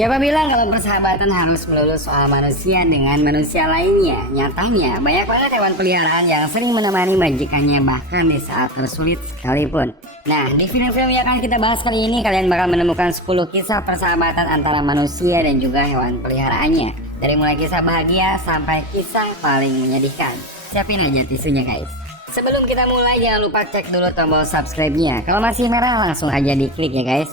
Siapa bilang kalau persahabatan harus melulu soal manusia dengan manusia lainnya? Nyatanya, banyak banget hewan peliharaan yang sering menemani majikannya bahkan di saat tersulit sekalipun. Nah, di film-film yang akan kita bahas kali ini, kalian bakal menemukan 10 kisah persahabatan antara manusia dan juga hewan peliharaannya. Dari mulai kisah bahagia sampai kisah paling menyedihkan. Siapin aja tisunya guys. Sebelum kita mulai, jangan lupa cek dulu tombol subscribe-nya. Kalau masih merah, langsung aja diklik ya guys.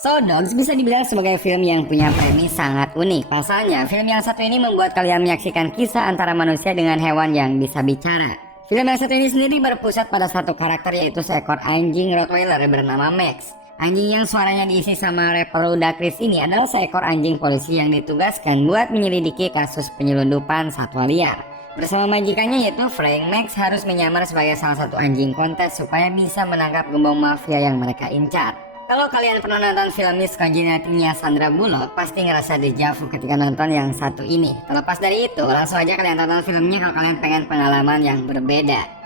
So Dogs bisa dibilang sebagai film yang punya premis sangat unik. Pasalnya, film yang satu ini membuat kalian menyaksikan kisah antara manusia dengan hewan yang bisa bicara. Film yang satu ini sendiri berpusat pada satu karakter, yaitu seekor anjing Rottweiler bernama Max. Anjing yang suaranya diisi sama rapper Ludacris ini adalah seekor anjing polisi yang ditugaskan buat menyelidiki kasus penyelundupan satwa liar. Bersama majikannya yaitu Frank, Max harus menyamar sebagai salah satu anjing kontes supaya bisa menangkap gembong mafia yang mereka incar. Kalau kalian pernah nonton film Miss Congeniality-nya Sandra Bullock, pasti ngerasa dejavu ketika nonton yang satu ini. Terlepas dari itu, langsung aja kalian tonton filmnya kalau kalian pengen pengalaman yang berbeda.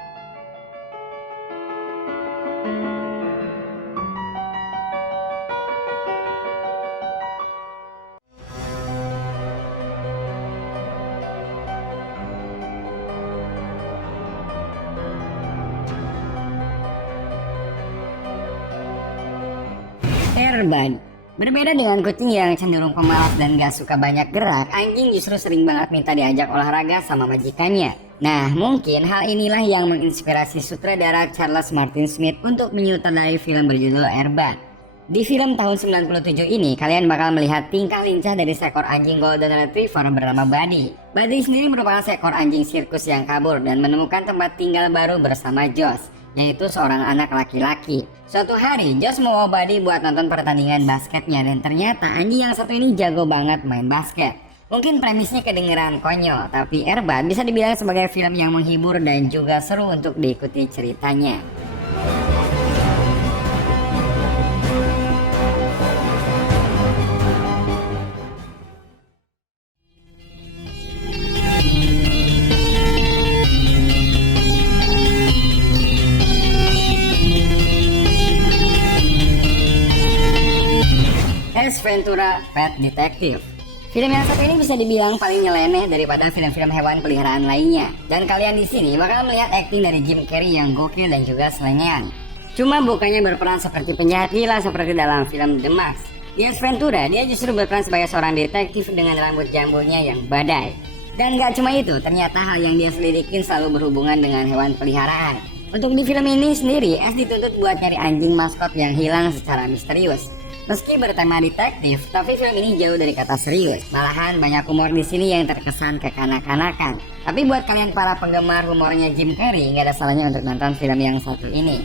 Airbud. Berbeda dengan kucing yang cenderung pemalas dan gak suka banyak gerak, anjing justru sering banget minta diajak olahraga sama majikannya. Nah, mungkin hal inilah yang menginspirasi sutradara Charles Martin Smith untuk menyutradarai film berjudul Airbud. Di film tahun 97 ini, kalian bakal melihat tingkah lincah dari seekor anjing Golden Retriever bernama Buddy. Buddy sendiri merupakan seekor anjing sirkus yang kabur dan menemukan tempat tinggal baru bersama Josh, yaitu seorang anak laki-laki. Suatu hari, Josh mau Buddy buat nonton pertandingan basketnya dan ternyata anjing yang satu ini jago banget main basket. Mungkin premisnya kedengeran konyol, tapi Airbud bisa dibilang sebagai film yang menghibur dan juga seru untuk diikuti ceritanya. Ace Ventura: Pet Detective. Film yang satu ini bisa dibilang paling nyeleneh daripada film-film hewan peliharaan lainnya. Dan kalian di sini bakal melihat akting dari Jim Carrey yang gokil dan juga selengean. Cuma bukannya berperan seperti penjahat gila seperti dalam film The Mask. Di Ace Ventura, dia justru berperan sebagai seorang detektif dengan rambut jambulnya yang badai. Dan gak cuma itu, ternyata hal yang dia selidikin selalu berhubungan dengan hewan peliharaan. Untuk di film ini sendiri, Ace dituntut buat nyari anjing maskot yang hilang secara misterius. Meski bertema detektif, tapi film ini jauh dari kata serius. Malahan banyak humor di sini yang terkesan kekanak-kanakan. Tapi buat kalian para penggemar humornya Jim Carrey, nggak ada salahnya untuk nonton film yang satu ini.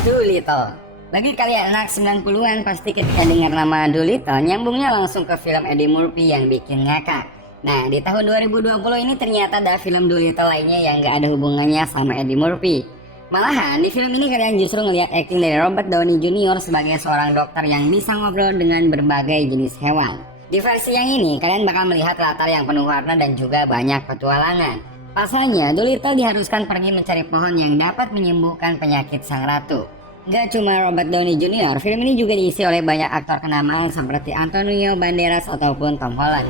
Dolittle. Bagi kalian anak 90-an pasti ketika dengar nama Dolittle nyambungnya langsung ke film Eddie Murphy yang bikin ngakak. Nah, di tahun 2020 ini ternyata ada film Dolittle lainnya yang gak ada hubungannya sama Eddie Murphy. Malahan di film ini kalian justru ngelihat akting dari Robert Downey Jr. sebagai seorang dokter yang bisa ngobrol dengan berbagai jenis hewan. Di versi yang ini kalian bakal melihat latar yang penuh warna dan juga banyak petualangan. Pasalnya, Dolittle diharuskan pergi mencari pohon yang dapat menyembuhkan penyakit sang ratu. Gak cuma Robert Downey Jr., film ini juga diisi oleh banyak aktor kenamaan seperti Antonio Banderas ataupun Tom Holland.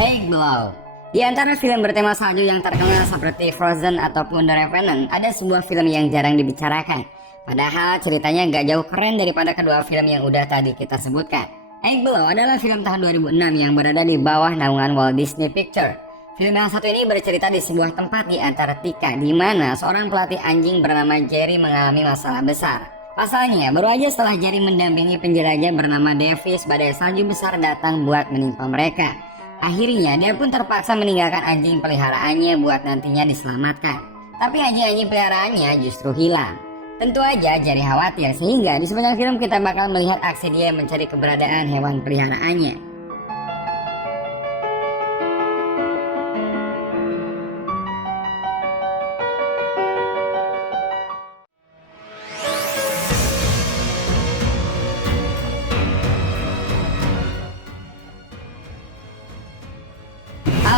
Eggblow. Di antara film bertema salju yang terkenal seperti Frozen ataupun The Revenant, ada sebuah film yang jarang dibicarakan. Padahal ceritanya gak jauh keren daripada kedua film yang udah tadi kita sebutkan. Eggblow adalah film tahun 2006 yang berada di bawah naungan Walt Disney Pictures. Film yang satu ini bercerita di sebuah tempat di Antartika, di mana seorang pelatih anjing bernama Jerry mengalami masalah besar. Pasalnya, baru aja setelah Jerry mendampingi penjelajah bernama Davis, badai salju besar datang buat menimpa mereka. Akhirnya, dia pun terpaksa meninggalkan anjing peliharaannya buat nantinya diselamatkan. Tapi anjing-anjing peliharaannya justru hilang. Tentu aja Jerry khawatir, sehingga di sepanjang film kita bakal melihat aksi dia mencari keberadaan hewan peliharaannya.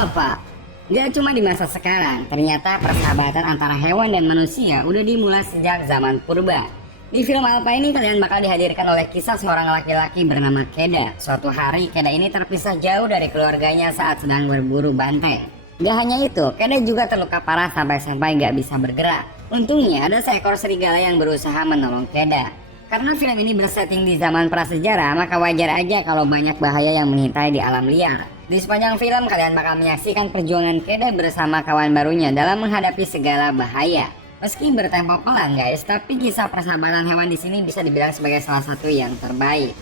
Alpha. Gak cuma di masa sekarang, ternyata persahabatan antara hewan dan manusia udah dimulai sejak zaman purba. Di film Alpha ini kalian bakal dihadirkan oleh kisah seorang laki-laki bernama Keda. Suatu hari Keda ini terpisah jauh dari keluarganya saat sedang berburu banteng. Gak hanya itu, Keda juga terluka parah sampai gak bisa bergerak. Untungnya ada seekor serigala yang berusaha menolong Keda. Karena film ini bersetting di zaman prasejarah, maka wajar aja kalau banyak bahaya yang mengintai di alam liar. Di sepanjang film kalian bakal menyaksikan perjuangan Keda bersama kawan barunya dalam menghadapi segala bahaya. Meski bertempo pelan guys, tapi kisah persahabatan hewan di sini bisa dibilang sebagai salah satu yang terbaik.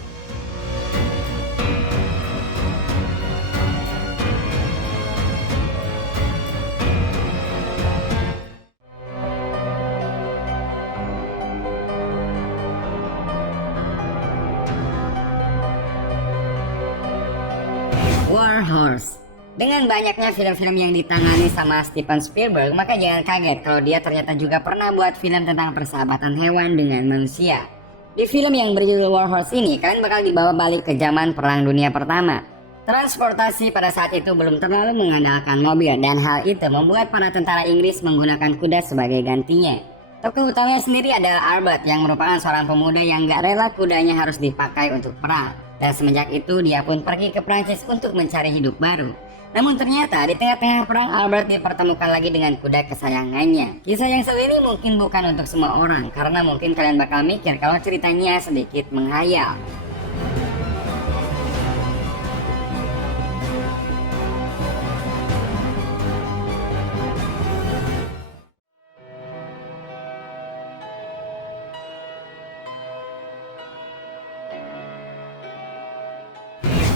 War Horse. Dengan banyaknya film-film yang ditangani sama Steven Spielberg, maka jangan kaget kalau dia ternyata juga pernah buat film tentang persahabatan hewan dengan manusia. Di film yang berjudul War Horse ini, kalian bakal dibawa balik ke zaman Perang Dunia Pertama. Transportasi pada saat itu belum terlalu mengandalkan mobil, dan hal itu membuat para tentara Inggris menggunakan kuda sebagai gantinya. Tokoh utamanya sendiri adalah Albert yang merupakan seorang pemuda yang gak rela kudanya harus dipakai untuk perang. Dan semenjak itu dia pun pergi ke Prancis untuk mencari hidup baru. Namun ternyata di tengah-tengah perang Albert dipertemukan lagi dengan kuda kesayangannya. Kisah yang satu ini mungkin bukan untuk semua orang, karena mungkin kalian bakal mikir kalau ceritanya sedikit menghayal.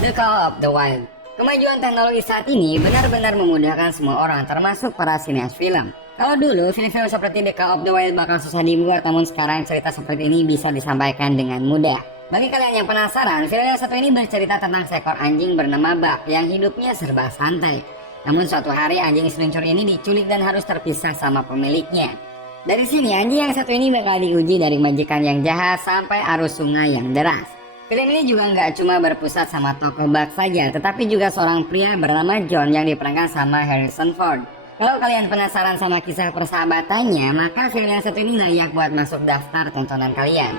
The Call of the Wild. Kemajuan teknologi saat ini benar-benar memudahkan semua orang, termasuk para sineas film. Kalau dulu film-film seperti The Call of the Wild bakal susah dibuat, namun sekarang cerita seperti ini bisa disampaikan dengan mudah. Bagi kalian yang penasaran, film yang satu ini bercerita tentang seekor anjing bernama Buck yang hidupnya serba santai. Namun suatu hari anjing seluncur ini diculik dan harus terpisah sama pemiliknya. Dari sini anjing yang satu ini bakal diuji dari majikan yang jahat sampai arus sungai yang deras. Film ini juga nggak cuma berpusat sama tokoh Buck saja, tetapi juga seorang pria bernama John yang diperankan sama Harrison Ford. Kalau kalian penasaran sama kisah persahabatannya, maka film yang satu ini layak buat masuk daftar tontonan kalian.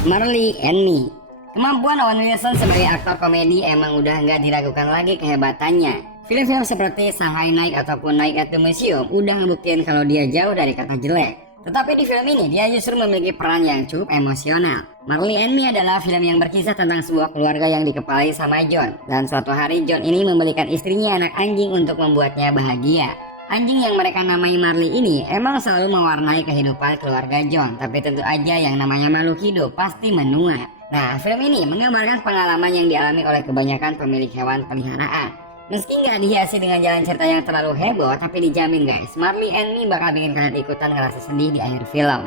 Marley and Me. Kemampuan Owen Wilson sebagai aktor komedi emang udah nggak diragukan lagi kehebatannya. Film-film seperti Shanghai Night ataupun Night at the Museum udah ngebuktiin kalau dia jauh dari kata jelek. Tetapi di film ini dia justru memiliki peran yang cukup emosional. Marley and Me adalah film yang berkisah tentang sebuah keluarga yang dikepalai sama John. Dan suatu hari John ini membelikan istrinya anak anjing untuk membuatnya bahagia. Anjing yang mereka namai Marley ini emang selalu mewarnai kehidupan keluarga John, tapi tentu aja yang namanya makhluk hidup pasti menua. Nah, film ini menggambarkan pengalaman yang dialami oleh kebanyakan pemilik hewan peliharaan. Meski nggak dihiasi dengan jalan cerita yang terlalu heboh, tapi dijamin guys, Marley and Me bakal bikin kalian ikutan ngerasa sedih di akhir film.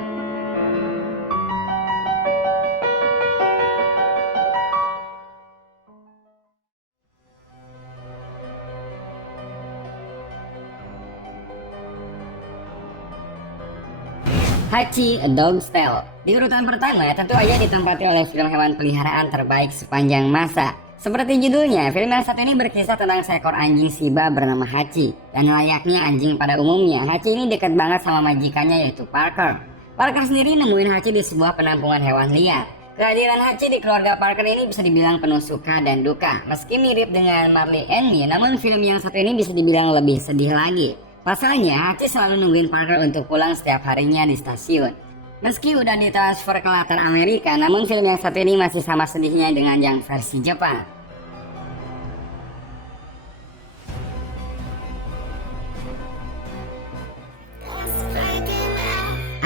Hachi, A Dog's Tale. Di urutan pertama tentu aja ditempati oleh film hewan peliharaan terbaik sepanjang masa. Seperti judulnya, film yang satu ini berkisah tentang seekor anjing Shiba bernama Hachi. Dan layaknya anjing pada umumnya, Hachi ini dekat banget sama majikannya yaitu Parker. Parker sendiri nemuin Hachi di sebuah penampungan hewan liar. Kehadiran Hachi di keluarga Parker ini bisa dibilang penuh suka dan duka. Meski mirip dengan Marley and Me, namun film yang satu ini bisa dibilang lebih sedih lagi. Pasalnya, Hachi selalu nungguin Parker untuk pulang setiap harinya di stasiun. Meski udah ditransfer ke latar Amerika, namun film yang satu ini masih sama sedihnya dengan yang versi Jepang.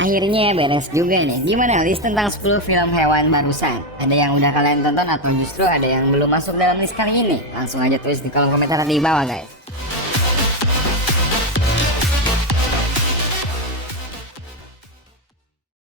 Akhirnya beres juga nih. Gimana list tentang 10 film hewan barusan? Ada yang udah kalian tonton atau justru ada yang belum masuk dalam list kali ini? Langsung aja tulis di kolom komentar di bawah guys.